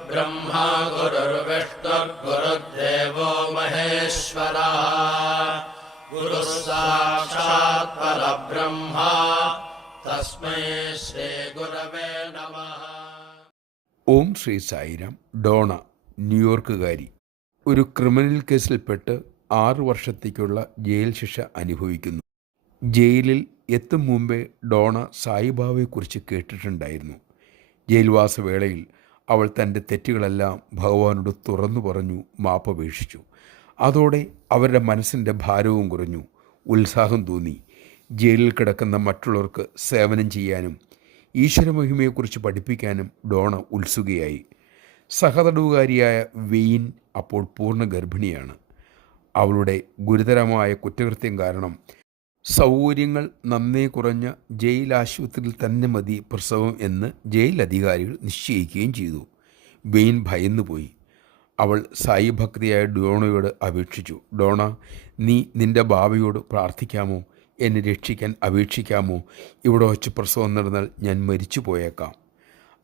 गुरुर्ब्रह्मा गुरुर्विष्णुर्गुरुर्देवो महेश्वरः गुरुः साक्षात् परब्रह्मा तस्मै ശ്രീഗുരവേ നമഃ. ഓം ശ്രീ സായിരാം. ഡോണ, ന്യൂയോർക്കുകാരി, ഒരു ക്രിമിനൽ കേസിൽപ്പെട്ട് 6 വർഷത്തേക്കുള്ള ജയിൽ ശിക്ഷ അനുഭവിക്കുന്നു. ജയിലിൽ എത്തും മുമ്പേ ഡോണ സായിബാബയെക്കുറിച്ച് കേട്ടിട്ടുണ്ടായിരുന്നു. ജയിൽവാസ വേളയിൽ അവൾ തൻ്റെ തെറ്റുകളെല്ലാം ഭഗവാനോട് തുറന്നു പറഞ്ഞു മാപ്പപേക്ഷിച്ചു. അതോടെ അവരുടെ മനസ്സിൻ്റെ ഭാരവും കുറഞ്ഞു, ഉത്സാഹം തോന്നി. ജയിലിൽ കിടക്കുന്ന മറ്റുള്ളവർക്ക് സേവനം ചെയ്യാനും ഈശ്വരമഹിമയെക്കുറിച്ച് പഠിപ്പിക്കാനും ഡോണ ഉത്സുകയായി. സഹതടവുകാരിയായ വെയിൻ അപ്പോൾ പൂർണ്ണ ഗർഭിണിയാണ്. അവളുടെ ഗുരുതരമായ കുറ്റകൃത്യം കാരണം സൗകര്യങ്ങൾ നന്നേ കുറഞ്ഞ ജയിൽ ആശുപത്രിയിൽ തന്നെ മതി പ്രസവം എന്ന് ജയിൽ അധികാരികൾ നിശ്ചയിക്കുകയും ചെയ്തു. വെയിൻ ഭയന്നുപോയി. അവൾ സായി ഭക്തിയായ ഡോണയോട് അപേക്ഷിച്ചു. ഡോണ, നീ നിൻ്റെ ബാബയോട് പ്രാർത്ഥിക്കാമോ? എന്നെ രക്ഷിക്കാൻ അപേക്ഷിക്കാമോ? ഇവിടെ വച്ച് പ്രസവം നടന്നാൽ ഞാൻ മരിച്ചു പോയേക്കാം.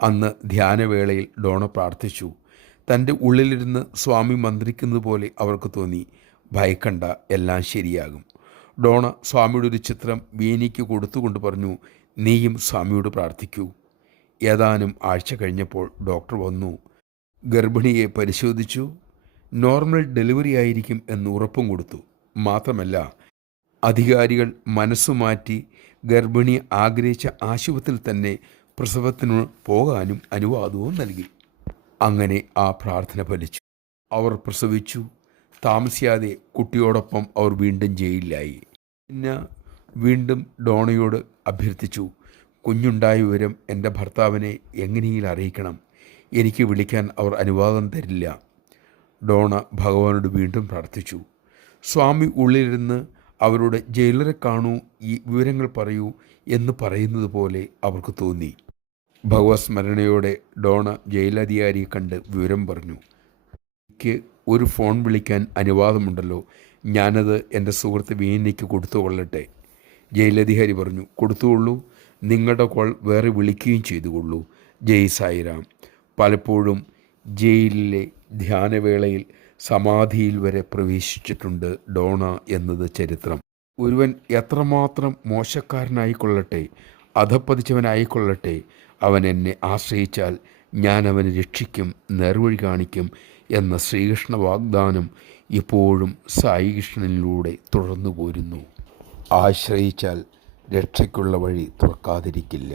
അന്ന് ധ്യാനവേളയിൽ ഡോണ പ്രാർത്ഥിച്ചു. തൻ്റെ ഉള്ളിലിരുന്ന് സ്വാമി മന്ത്രിക്കുന്നത് പോലെ അവർക്ക് തോന്നി. ഭയക്കണ്ട, എല്ലാം ശരിയാകും. ഡോണ സ്വാമിയുടെ ഒരു ചിത്രം വീനിക്ക് കൊടുത്തുകൊണ്ട് പറഞ്ഞു, നീയും സ്വാമിയോട് പ്രാർത്ഥിക്കൂ. ഏതാനും ആഴ്ച കഴിഞ്ഞപ്പോൾ ഡോക്ടർ വന്നു. ഗർഭിണിയെ പരിശോധിച്ചു. നോർമൽ ഡെലിവറി ആയിരിക്കും എന്ന് ഉറപ്പും കൊടുത്തു. മാത്രമല്ല, അധികാരികൾ മനസ്സുമാറ്റി ഗർഭിണി ആഗ്രഹിച്ച ആശുപത്രിയിൽ തന്നെ പ്രസവത്തിന് പോകാനും അനുവാദവും നൽകി. അങ്ങനെ ആ പ്രാർത്ഥന ഫലിച്ചു. അവർ പ്രസവിച്ചു. താമസിയാതെ കുട്ടിയോടൊപ്പം അവർ വീണ്ടും ജയിലിലായി. പിന്നെ വീണ്ടും ഡോണയോട് അഭ്യർത്ഥിച്ചു, കുഞ്ഞുണ്ടായ വിവരം എൻ്റെ ഭർത്താവിനെ എങ്ങനെയെങ്കിലും അറിയിക്കണം. എനിക്ക് വിളിക്കാൻ അവർ അനുവാദം തരില്ല. ഡോണ ഭഗവാനോട് വീണ്ടും പ്രാർത്ഥിച്ചു. സ്വാമി ഉള്ളിലിരുന്ന് അവരോട് ജയിലറെ കാണൂ, ഈ വിവരങ്ങൾ പറയൂ എന്ന് പറയുന്നത് പോലെ അവർക്ക് തോന്നി. ഭഗവത് സ്മരണയോടെ ഡോണ ജയിലധികാരിയെ കണ്ട് വിവരം പറഞ്ഞു. എനിക്ക് ഒരു ഫോൺ വിളിക്കാൻ അനുവാദമുണ്ടല്ലോ, ഞാനത് എൻ്റെ സുഹൃത്ത് വീനിക്ക് കൊടുത്തുകൊള്ളട്ടെ. ജയിലധികാരി പറഞ്ഞു, കൊടുത്തുകൊള്ളൂ. നിങ്ങളുടെ കോൾ വേറെ വിളിക്കുകയും ചെയ്തുകൊള്ളൂ. ജയ് സായിരാം. പലപ്പോഴും ജയിലിലെ ധ്യാനവേളയിൽ സമാധിയിൽ വരെ പ്രവേശിച്ചിട്ടുണ്ട് ഡോണ എന്നത് ചരിത്രം. ഒരുവൻ എത്രമാത്രം മോശക്കാരനായിക്കൊള്ളട്ടെ, അധപ്പതിച്ചവനായിക്കൊള്ളട്ടെ, അവൻ എന്നെ ആശ്രയിച്ചാൽ ഞാൻ അവനെ രക്ഷിക്കും, നേർവഴി കാണിക്കും എന്ന ശ്രീകൃഷ്ണ വാഗ്ദാനം ഇപ്പോഴും സായികൃഷ്ണനിലൂടെ തുടർന്നു പോരുന്നു. ആശ്രയിച്ചാൽ രക്ഷയ്ക്കുള്ള വഴി തുറക്കാതിരിക്കില്ല.